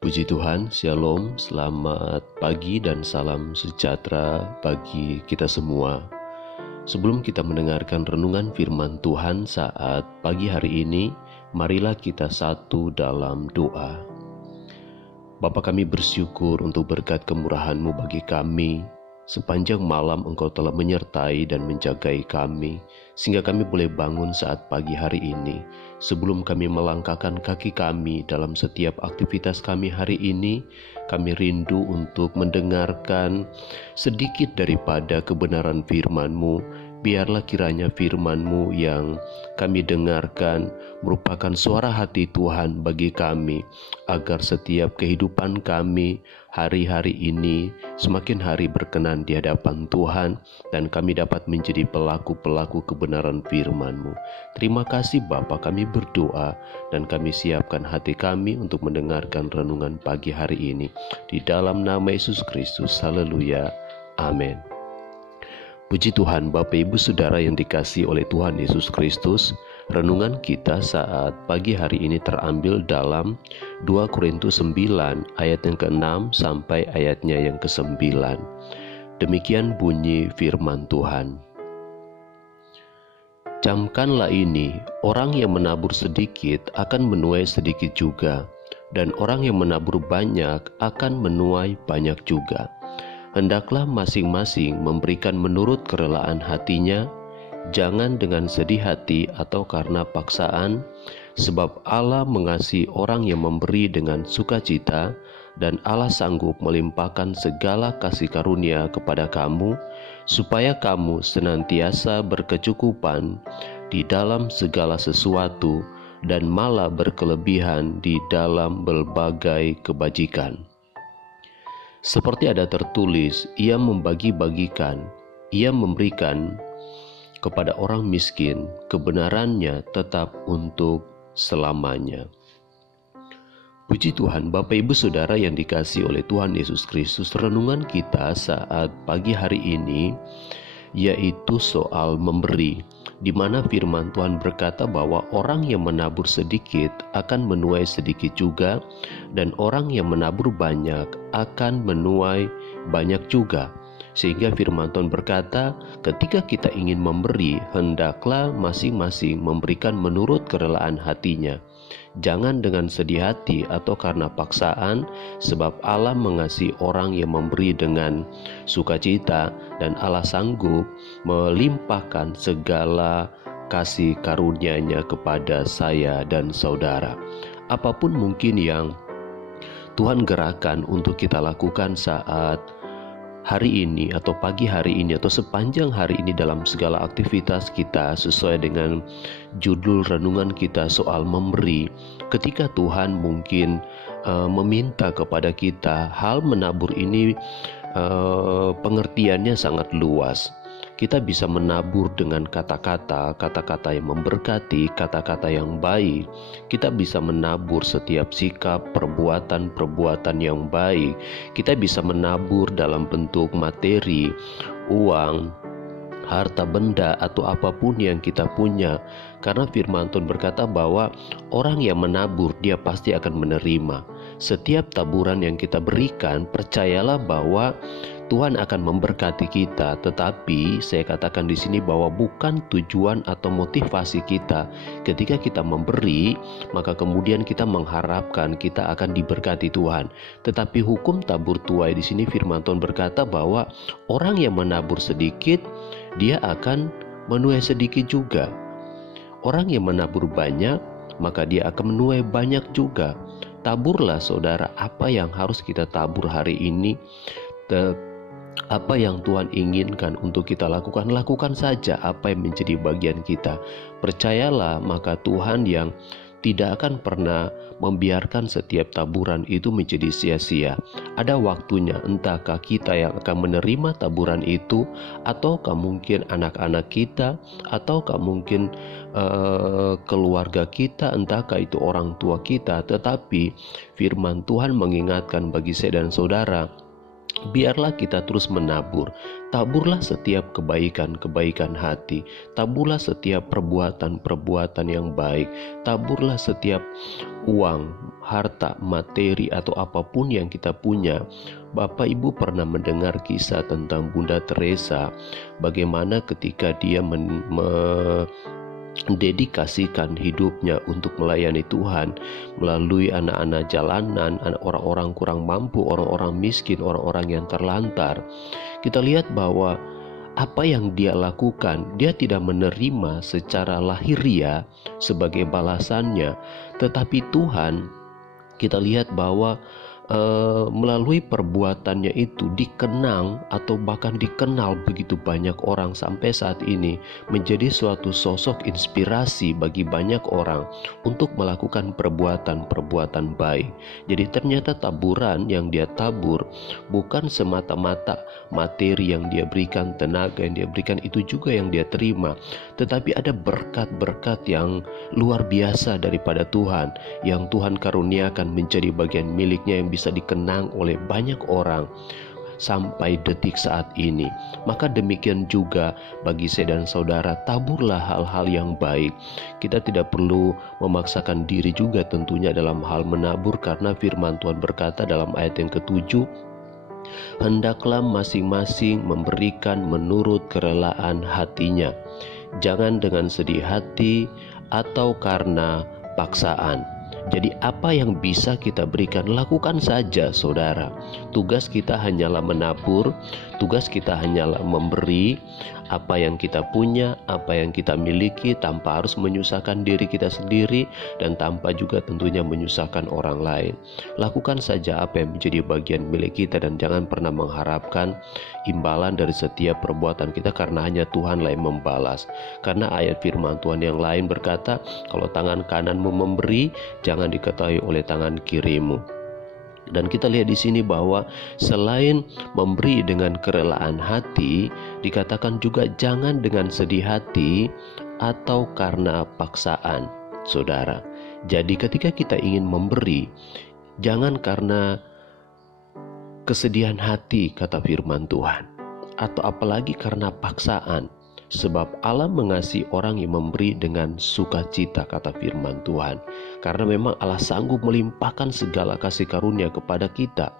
Puji Tuhan, Shalom, selamat pagi dan salam sejahtera bagi kita semua. Sebelum kita mendengarkan renungan firman Tuhan saat pagi hari ini, marilah kita satu dalam doa. Bapa, kami bersyukur untuk berkat kemurahan-Mu bagi kami. Sepanjang malam Engkau telah menyertai dan menjagai kami, sehingga kami boleh bangun saat pagi hari ini. Sebelum kami melangkahkan kaki kami dalam setiap aktivitas kami hari ini, kami rindu untuk mendengarkan sedikit daripada kebenaran firman-Mu. Biarlah kiranya firman-Mu yang kami dengarkan merupakan suara hati Tuhan bagi kami, agar setiap kehidupan kami hari-hari ini semakin hari berkenan di hadapan Tuhan, dan kami dapat menjadi pelaku-pelaku kebenaran firman-Mu. Terima kasih Bapa, kami berdoa dan kami siapkan hati kami untuk mendengarkan renungan pagi hari ini. Di dalam nama Yesus Kristus, haleluya, amin. Puji Tuhan, Bapak Ibu Saudara yang dikasihi oleh Tuhan Yesus Kristus. Renungan kita saat pagi hari ini terambil dalam 2 Korintus 9 ayat yang ke-6 sampai ayatnya yang ke-9. Demikian bunyi firman Tuhan. Camkanlah ini, orang yang menabur sedikit akan menuai sedikit juga, dan orang yang menabur banyak akan menuai banyak juga. Hendaklah masing-masing memberikan menurut kerelaan hatinya, jangan dengan sedih hati atau karena paksaan, sebab Allah mengasihi orang yang memberi dengan sukacita, dan Allah sanggup melimpahkan segala kasih karunia kepada kamu, supaya kamu senantiasa berkecukupan di dalam segala sesuatu, dan malah berkelebihan di dalam berbagai kebajikan. Seperti ada tertulis, ia membagi-bagikan, ia memberikan kepada orang miskin, kebenarannya tetap untuk selamanya. Puji Tuhan, Bapak Ibu Saudara yang dikasihi oleh Tuhan Yesus Kristus, renungan kita saat pagi hari ini yaitu soal memberi, di mana firman Tuhan berkata bahwa orang yang menabur sedikit akan menuai sedikit juga, dan orang yang menabur banyak akan menuai banyak juga. Sehingga firman Tuhan berkata, ketika kita ingin memberi, hendaklah masing-masing memberikan menurut kerelaan hatinya. Jangan dengan sedih hati atau karena paksaan, sebab Allah mengasihi orang yang memberi dengan sukacita, dan Allah sanggup melimpahkan segala kasih karunia-Nya kepada saya dan saudara. Apapun mungkin yang Tuhan gerakan untuk kita lakukan saat hari ini atau pagi hari ini atau sepanjang hari ini dalam segala aktivitas kita, sesuai dengan judul renungan kita soal memberi. Ketika Tuhan mungkin meminta kepada kita, hal menabur ini pengertiannya sangat luas. Kita bisa menabur dengan kata-kata yang memberkati, kata-kata yang baik. Kita bisa menabur setiap sikap, perbuatan yang baik. Kita bisa menabur dalam bentuk materi, uang, harta benda, atau apapun yang kita punya. Karena firman Tuhan berkata bahwa orang yang menabur, dia pasti akan menerima. Setiap taburan yang kita berikan, percayalah bahwa Tuhan akan memberkati kita. Tetapi saya katakan di sini bahwa bukan tujuan atau motivasi kita ketika kita memberi, maka kemudian kita mengharapkan kita akan diberkati Tuhan. Tetapi hukum tabur tuai di sini firman Tuhan berkata bahwa orang yang menabur sedikit, dia akan menuai sedikit juga. Orang yang menabur banyak, maka dia akan menuai banyak juga. Taburlah saudara, apa yang harus kita tabur hari ini, apa yang Tuhan inginkan untuk kita lakukan, lakukan saja apa yang menjadi bagian kita. Percayalah, maka Tuhan yang tidak akan pernah membiarkan setiap taburan itu menjadi sia-sia. Ada waktunya, entahkah kita yang akan menerima taburan itu, ataukah mungkin anak-anak kita, ataukah mungkin keluarga kita, entahkah itu orang tua kita. Tetapi firman Tuhan mengingatkan bagi saya dan saudara, Biarlah kita terus menabur. Taburlah setiap kebaikan-kebaikan hati. Taburlah setiap perbuatan-perbuatan yang baik. Taburlah setiap uang, harta, materi, atau apapun yang kita punya. Bapak Ibu pernah mendengar kisah tentang Bunda Teresa, bagaimana ketika dia dedikasikan hidupnya untuk melayani Tuhan melalui anak-anak jalanan, orang-orang kurang mampu, orang-orang miskin, orang-orang yang terlantar. Kita lihat bahwa apa yang dia lakukan, dia tidak menerima secara lahiriah sebagai balasannya, tetapi Tuhan, kita lihat bahwa melalui perbuatannya itu dikenang atau bahkan dikenal begitu banyak orang sampai saat ini, menjadi suatu sosok inspirasi bagi banyak orang untuk melakukan perbuatan-perbuatan baik. Jadi ternyata taburan yang dia tabur bukan semata-mata materi yang dia berikan, tenaga yang dia berikan itu juga yang dia terima, tetapi ada berkat-berkat yang luar biasa daripada Tuhan yang Tuhan karuniakan menjadi bagian miliknya, yang bisa dikenang oleh banyak orang sampai detik saat ini. Maka demikian juga bagi saya dan saudara, taburlah hal-hal yang baik. Kita tidak perlu memaksakan diri juga tentunya dalam hal menabur, karena firman Tuhan berkata dalam ayat yang ke-7, hendaklah masing-masing memberikan menurut kerelaan hatinya, jangan dengan sedih hati atau karena paksaan. Jadi apa yang bisa kita berikan, lakukan saja saudara. Tugas kita hanyalah menabur, tugas kita hanyalah memberi apa yang kita punya, apa yang kita miliki, tanpa harus menyusahkan diri kita sendiri dan tanpa juga tentunya menyusahkan orang lain. Lakukan saja apa yang menjadi bagian milik kita dan jangan pernah mengharapkan imbalan dari setiap perbuatan kita, karena hanya Tuhanlah yang membalas. Karena ayat firman Tuhan yang lain berkata, kalau tangan kananmu memberi, jangan diketahui oleh tangan kirimu. Dan kita lihat di sini bahwa selain memberi dengan kerelaan hati, dikatakan juga jangan dengan sedih hati atau karena paksaan, saudara. Jadi ketika kita ingin memberi, jangan karena kesedihan hati, kata firman Tuhan, atau apalagi karena paksaan. Sebab Allah mengasihi orang yang memberi dengan sukacita, kata firman Tuhan. Karena memang Allah sanggup melimpahkan segala kasih karunia kepada kita.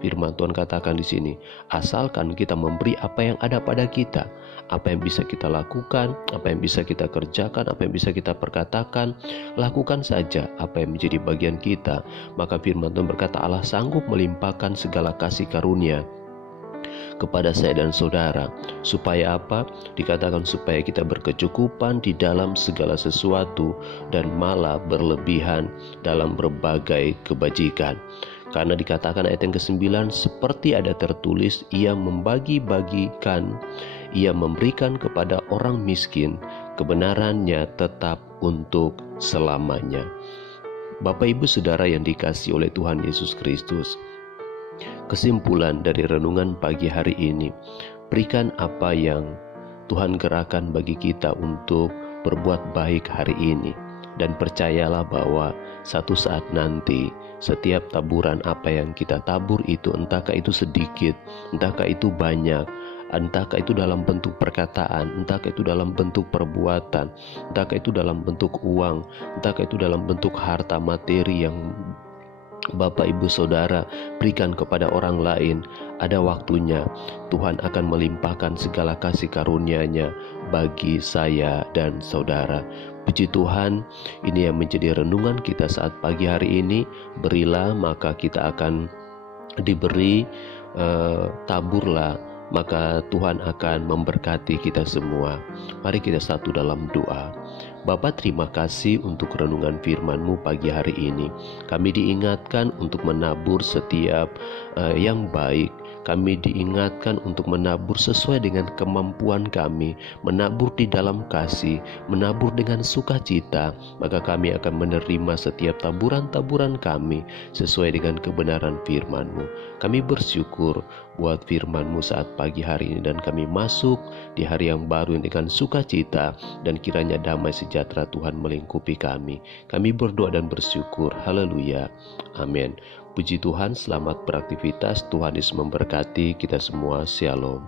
Firman Tuhan katakan di sini, asalkan kita memberi apa yang ada pada kita, apa yang bisa kita lakukan, apa yang bisa kita kerjakan, apa yang bisa kita perkatakan, lakukan saja apa yang menjadi bagian kita. Maka firman Tuhan berkata, Allah sanggup melimpahkan segala kasih karunia kepada saya dan saudara. Supaya apa? Dikatakan supaya kita berkecukupan di dalam segala sesuatu dan malah berlebihan dalam berbagai kebajikan. Karena dikatakan ayat yang ke-9, seperti ada tertulis, ia membagi-bagikan, ia memberikan kepada orang miskin, kebenarannya tetap untuk selamanya. Bapak Ibu Saudara yang dikasihi oleh Tuhan Yesus Kristus, kesimpulan dari renungan pagi hari ini, berikan apa yang Tuhan gerakkan bagi kita untuk berbuat baik hari ini. Dan percayalah bahwa satu saat nanti setiap taburan apa yang kita tabur itu, entahkah itu sedikit, entahkah itu banyak, entahkah itu dalam bentuk perkataan, entahkah itu dalam bentuk perbuatan, entahkah itu dalam bentuk uang, entahkah itu dalam bentuk harta materi yang Bapak Ibu Saudara berikan kepada orang lain, ada waktunya Tuhan akan melimpahkan segala kasih karunia-Nya bagi saya dan saudara. Puji Tuhan, ini yang menjadi renungan kita saat pagi hari ini. Berilah maka kita akan diberi, taburlah maka Tuhan akan memberkati kita semua. Mari kita satu dalam doa. Bapa, terima kasih untuk renungan firman-Mu pagi hari ini. Kami diingatkan untuk menabur setiap yang baik. Kami diingatkan untuk menabur sesuai dengan kemampuan kami, menabur di dalam kasih, menabur dengan sukacita. Maka kami akan menerima setiap taburan-taburan kami sesuai dengan kebenaran firman-Mu. Kami bersyukur buat firman-Mu saat pagi hari ini, dan kami masuk di hari yang baru dengan sukacita, dan kiranya damai sejahtera sejahtera Tuhan melingkupi kami. Kami berdoa dan bersyukur. Haleluya. Amin. Puji Tuhan, selamat beraktivitas. Tuhan Yesus memberkati kita semua. Shalom.